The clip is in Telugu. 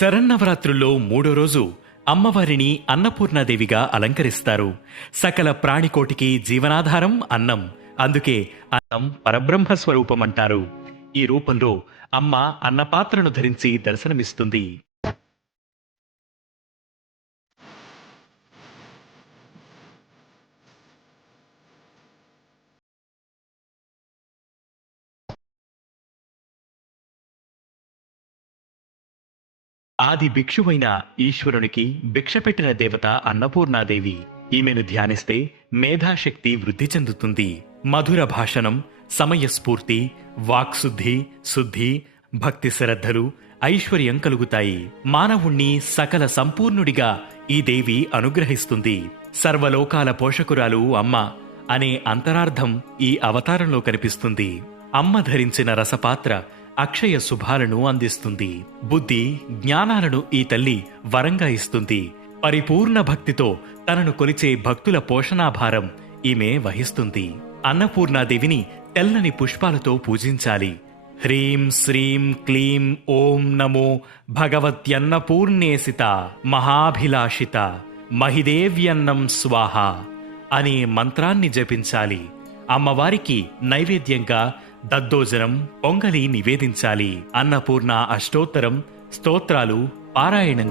శరన్నవరాత్రుల్లో మూడో రోజు అమ్మవారిని అన్నపూర్ణాదేవిగా అలంకరిస్తారు. సకల ప్రాణికోటికి జీవనాధారం అన్నం. అందుకే అన్నం పరబ్రహ్మ స్వరూపం అంటారు. ఈ రూపంలో అమ్మ అన్నపాత్రను ధరించి దర్శనమిస్తుంది. ఆది భిక్షువైన ఈశ్వరునికి భిక్ష పెట్టిన దేవత అన్నపూర్ణాదేవి. ఈమెను ధ్యానిస్తే మేధాశక్తి వృద్ధి చెందుతుంది. మధుర భాషణం, సమయస్ఫూర్తి, వాక్శుద్ధి, శుద్ధి, భక్తి శ్రద్ధలు, ఐశ్వర్యం కలుగుతాయి. మానవుణ్ణి సకల సంపూర్ణుడిగా ఈ దేవి అనుగ్రహిస్తుంది. సర్వలోకాల పోషకురాలు అమ్మ అనే అంతరార్థం ఈ అవతారంలో కనిపిస్తుంది. అమ్మ ధరించిన రసపాత్ర అక్షయ శుభాలను అందిస్తుంది. బుద్ధి, జ్ఞానాలను ఈ తల్లి వరంగా ఇస్తుంది. పరిపూర్ణ భక్తితో తనను కొలిచే భక్తుల పోషణాభారం ఈమె వహిస్తుంది. అన్నపూర్ణాదేవిని తెల్లని పుష్పాలతో పూజించాలి. హ్రీం శ్రీం క్లీం ఓం నమో భగవత్యన్నపూర్ణేసిత మహాభిలాషిత మహిదేవ్యన్నం స్వాహ అనే మంత్రాన్ని జపించాలి. అమ్మవారికి నైవేద్యంగా దద్దోజనం, పొంగలి నివేదించాలి. అన్నపూర్ణ అష్టోత్తరం స్తోత్రాలు పారాయణం